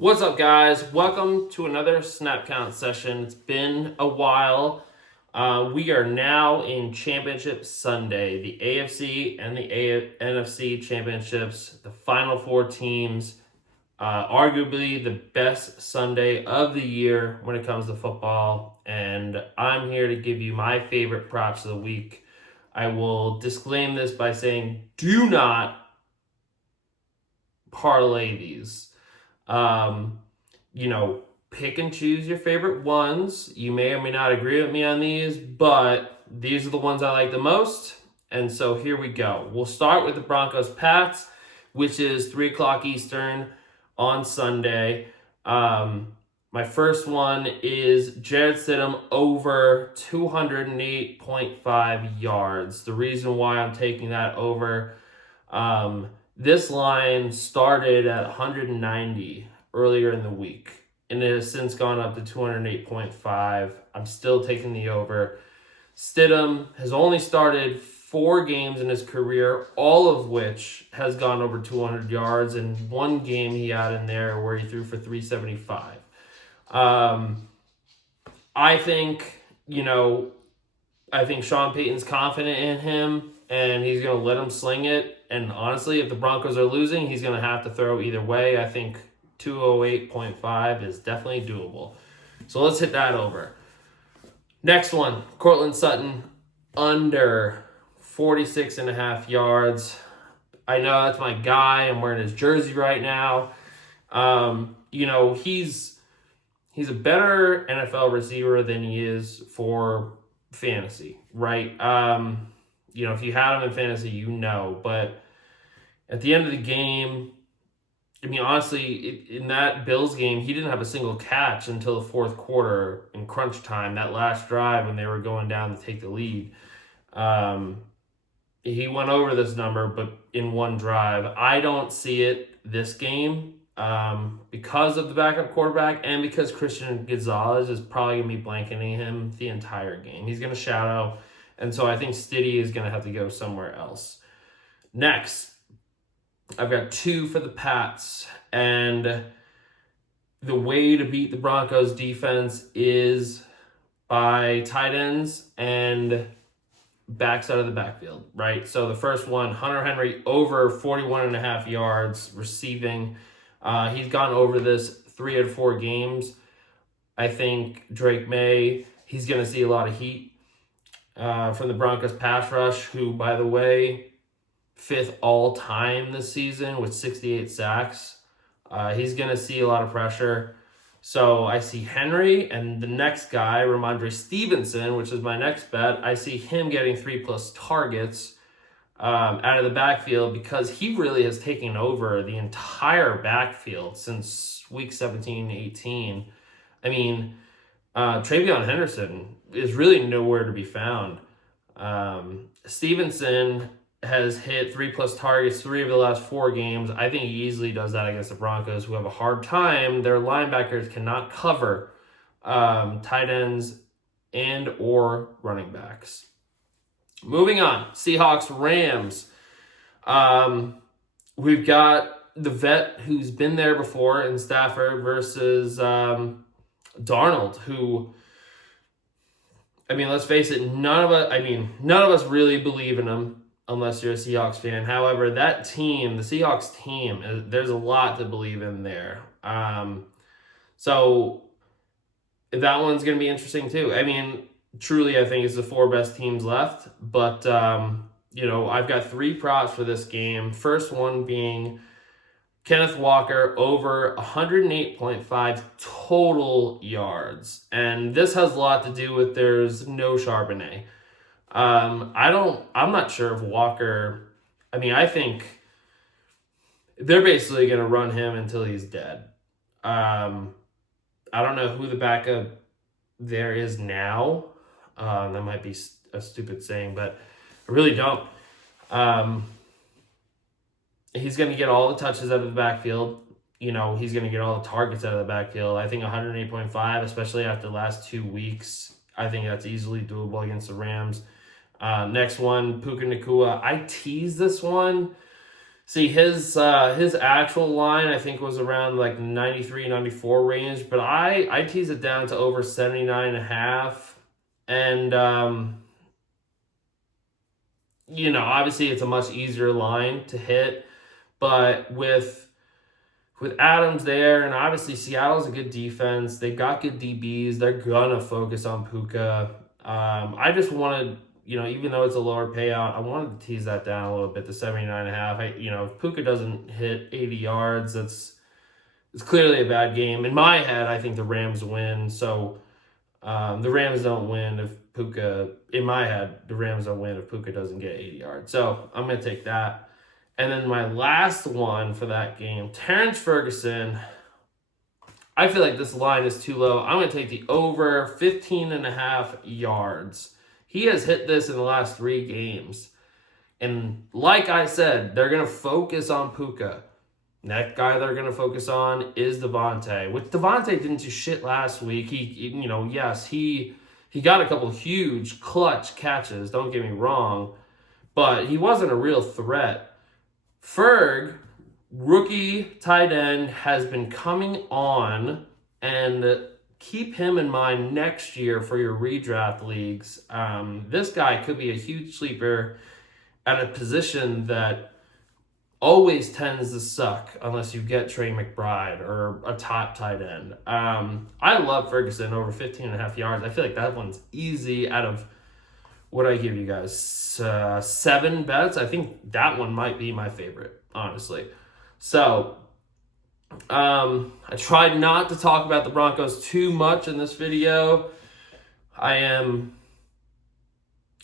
What's up, guys? Welcome to another Snap Count session. It's been a while. We are now in Championship Sunday, the AFC and the NFC Championships, the final four teams. Arguably the best Sunday of the year when it comes to football. And I'm here to give you my favorite props of the week. I will disclaim this by saying, do not parlay these. Pick and choose your favorite ones. You may or may not agree with me on these, but these are the ones I like the most. And so here we go. We'll start with the Broncos-Pats, which is 3 o'clock Eastern on Sunday. My first one is Jared Stidham over 208.5 yards. The reason why I'm taking that over, this line started at 190 earlier in the week, and it has since gone up to 208.5. I'm still taking the over. Stidham has only started 4 games in his career, all of which has gone over 200 yards, and one game he had in there where he threw for 375. I think Sean Payton's confident in him, and he's going to let him sling it. And honestly, if the Broncos are losing, he's going to have to throw either way. I think 208.5 is definitely doable. So let's hit that over. Next one, Courtland Sutton, under 46.5 yards. I know that's my guy. I'm wearing his jersey right now. He's a better NFL receiver than he is for fantasy, right? If you had him in fantasy, but at the end of the game, honestly, in that Bills game, he didn't have a single catch until the fourth quarter in crunch time, that last drive when they were going down to take the lead. He went over this number, but in one drive. I don't see it this game because of the backup quarterback and because Christian Gonzalez is probably going to be blanketing him the entire game. He's going to shadow. And so I think Stiddy is going to have to go somewhere else. Next, I've got 2 for the Pats. And the way to beat the Broncos defense is by tight ends and backs out of the backfield, right? So the first one, Hunter Henry over 41.5 yards receiving. He's gone over this 3 out of 4 games. I think Drake May, he's going to see a lot of heat from the Broncos pass rush, who, by the way, 5th all-time this season with 68 sacks. He's going to see a lot of pressure. So I see Henry, and the next guy, Ramondre Stevenson, which is my next bet, I see him getting 3+ targets out of the backfield because he really has taken over the entire backfield since week 17, 18. Travion Henderson is really nowhere to be found. Stevenson has hit 3+ targets 3 of the last 4 games. I think he easily does that against the Broncos, who have a hard time. Their linebackers cannot cover tight ends and or running backs. Moving on, Seahawks-Rams. We've got the vet who's been there before in Stafford versus Darnold, who, let's face it, none of us really believe in him unless you're a Seahawks fan. However, that team, the Seahawks team, there's a lot to believe in there. So that one's going to be interesting too. Truly, I think it's the 4 best teams left, but I've got 3 props for this game. First one being Kenneth Walker over 108.5 total yards. And this has a lot to do with there's no Charbonnet. I'm not sure if Walker, I think they're basically going to run him until he's dead. I don't know who the backup there is now. That might be a stupid saying, but I really don't. He's going to get all the touches out of the backfield. He's going to get all the targets out of the backfield. I think 108.5, especially after the last 2 weeks, I think that's easily doable against the Rams. Next one, Puka Nacua. I teased this one See, his actual line, I think, was around like 93, 94 range, but I teased it down to over 79.5. And, obviously it's a much easier line to hit, but with Adams there, and obviously Seattle's a good defense. They've got good DBs. They're gonna focus on Puka. I just wanted, even though it's a lower payout, I wanted to tease that down a little bit to 79.5. If Puka doesn't hit 80 yards, it's clearly a bad game. In my head, I think the Rams win. So the Rams don't win if Puka. In my head, the Rams don't win if Puka doesn't get 80 yards. So I'm gonna take that. And then my last one for that game, Terrence Ferguson. I feel like this line is too low. I'm going to take the over 15.5 yards. He has hit this in the last 3 games. And like I said, they're going to focus on Puka. Next guy they're going to focus on is Devontae. Which Devontae didn't do shit last week. He got a couple huge clutch catches. Don't get me wrong. But he wasn't a real threat. Ferg, rookie tight end, has been coming on, and keep him in mind next year for your redraft leagues. This guy could be a huge sleeper at a position that always tends to suck unless you get Trey McBride or a top tight end. I love Ferguson over 15.5 yards. I feel like that one's easy out of what I give you guys, 7 bets. I think that one might be my favorite, honestly. So, I tried not to talk about the Broncos too much in this video. I am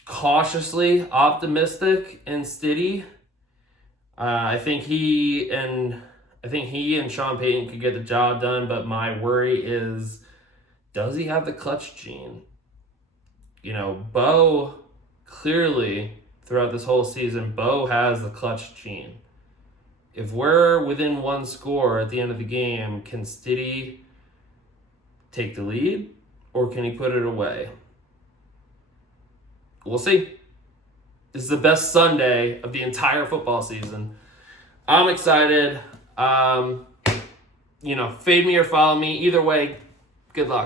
cautiously optimistic in Stiddy. I think he and Sean Payton could get the job done, but my worry is, does he have the clutch gene? Bo, clearly, throughout this whole season, Bo has the clutch gene. If we're within 1 score at the end of the game, can Stiddy take the lead, or can he put it away? We'll see. This is the best Sunday of the entire football season. I'm excited. Fade me or follow me. Either way, good luck.